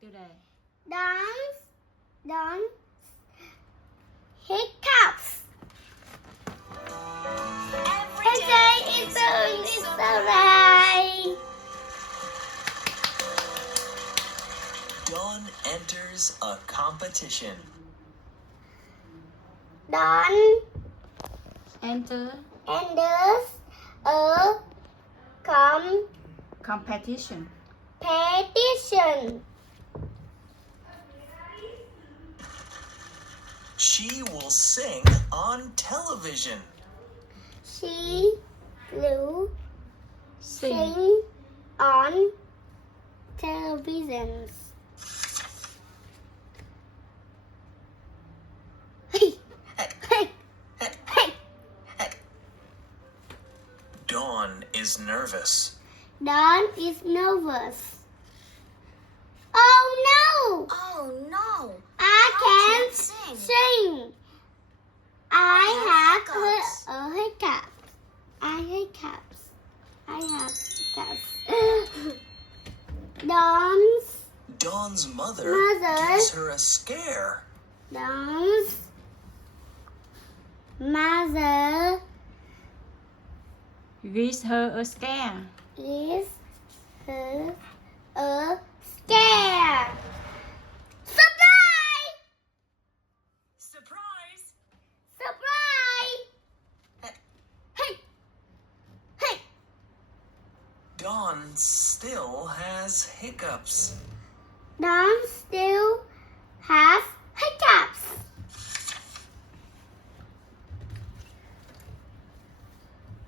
tiêu đề. Don't hiccups. Every day is alright. Dawn enters a competition. Don't Enter enters a competition. competition. She will sing on television. She will Sing. sing on television. Hey, hey, hey. Dawn is nervous. Dawn is nervous. Oh no! Oh no! I can't sing. sing. I have hiccups. a hiccup. I have hiccups. Dawn's mother Mother. gives her a scare. Dawn's mother Gives her a scare. is her a scare. Surprise! Surprise! Surprise! Hey! Hey! Dawn still has hiccups. Dawn still has hiccups.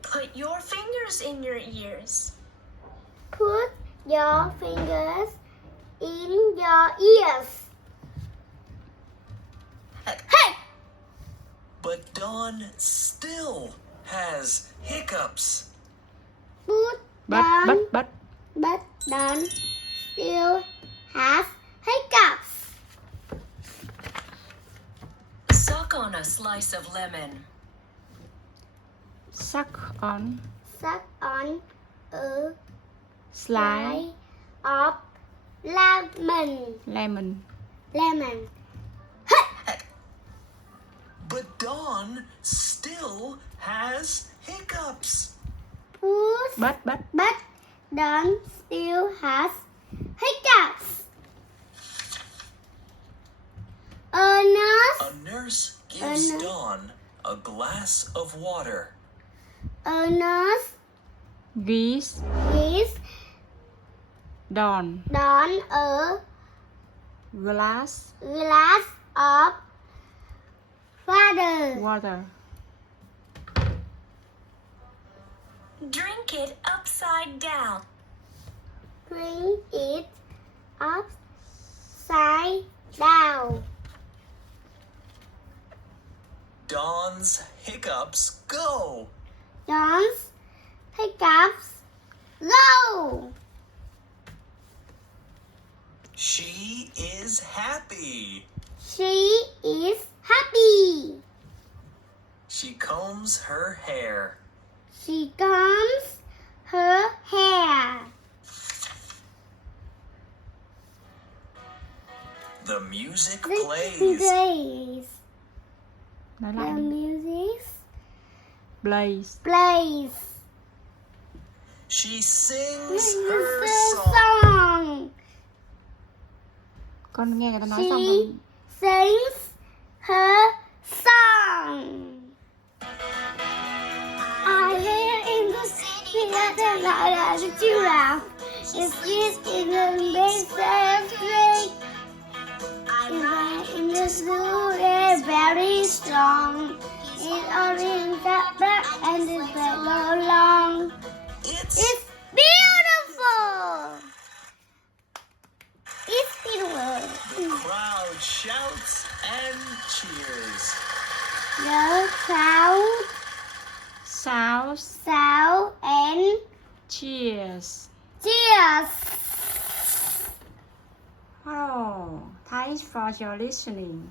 Put your fingers in your ears. Put your fingers in your ears. Hey! But Dawn still has hiccups. But Dawn still has hiccups. Suck on a slice of lemon. Suck on Suck on a slice slice of lemon. lemon. Lemon. Hey! But Dawn still has hiccups. But Dawn still has hiccups. A nurse. A nurse gives nurse. Dawn a glass of water. A nurse Gives gives Dawn Dawn a glass glass of water. water. Drink it upside down. Bring it upside down. Dawn's hiccups go. Dawn's hiccups go. She is happy. She is happy. She combs her hair. She combs her hair. The music The plays. Nói The lại đi. music Blaze. plays. She sings The her song. song. Con nghe người ta nói She xong rồi. sings her song. I hear in the city that the light as you laugh. It's just in the big street. I'm in the school, they're very strong. It's orange, black, and it's yellow long. It's beautiful. It's beautiful. The crowd shouts and cheers. The crowd Sounds. shout and Cheers. cheers. Oh, thanks for your listening.